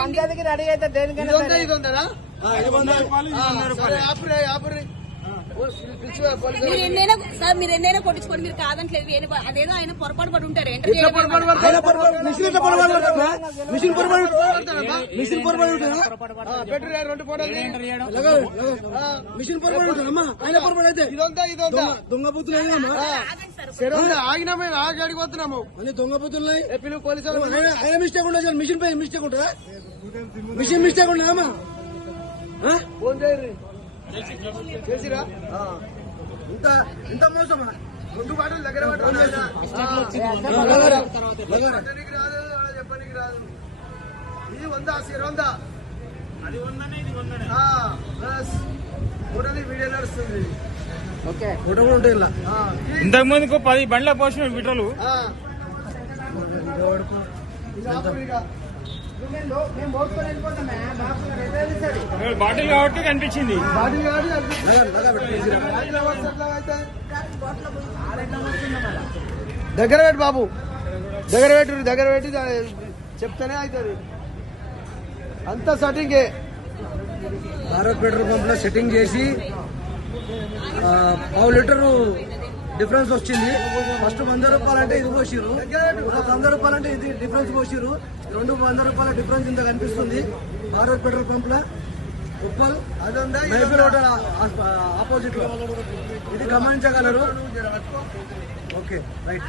పంచాయతీకి రెడీ అయితే దేనికైనా మీరు ఎన్నైనా కొట్టించుకోండి, మీరు కాదంటలేదు. అదేదో ఆయన పొరపాటు పడి ఉంటారు. దొంగ బుద్ధులు ఆగినా మేము ఆడికి పోతున్నాము. దొంగ బుద్ధులు పిలువు పోలీసులు. ఆయన మిస్టేక్ ఉండదు, మిషన్ పై మిస్టేక్ ఉంటుందా? మిషన్ మిస్టేక్ ఉండదమ్మా. ఫోన్ చేయరు చేసిరా. ఇంత మోసమా? 2 బాటలు దగ్గర చెప్పడానికి రాదు. ఇది 100 అది 100 వీడియో నడుస్తుంది. ఫోటో కూడా ఉంటాయి. ఇంతకు ముందుకు 10 బండ్ల పోసిన పెట్రోలు బాటిల్ కాబట్టి కనిపించింది. దగ్గర పెట్టి బాబు, దగ్గర పెట్టి చెప్తానే అవుతుంది. అంతా సెట్టింగే. భారత్ పెట్రోల్ పంప్ లో సెట్టింగ్ చేసి 1/2 లీటరు డిఫరెన్స్ వచ్చింది. ఫస్ట్ 100 రూపాయలంటే ఇది పోసిరు, 100 రూపాయలంటే ఇది డిఫరెన్స్ పోసిరు. 200 రూపాయల డిఫరెన్స్ ఇంత కనిపిస్తుంది భారత్ పెట్రోల్ పంప్ లో. ఉప్పల్ మైఫిల్ హోటల్ ఆపోజిట్ లో ఇది గమనించగలరు. Okay right.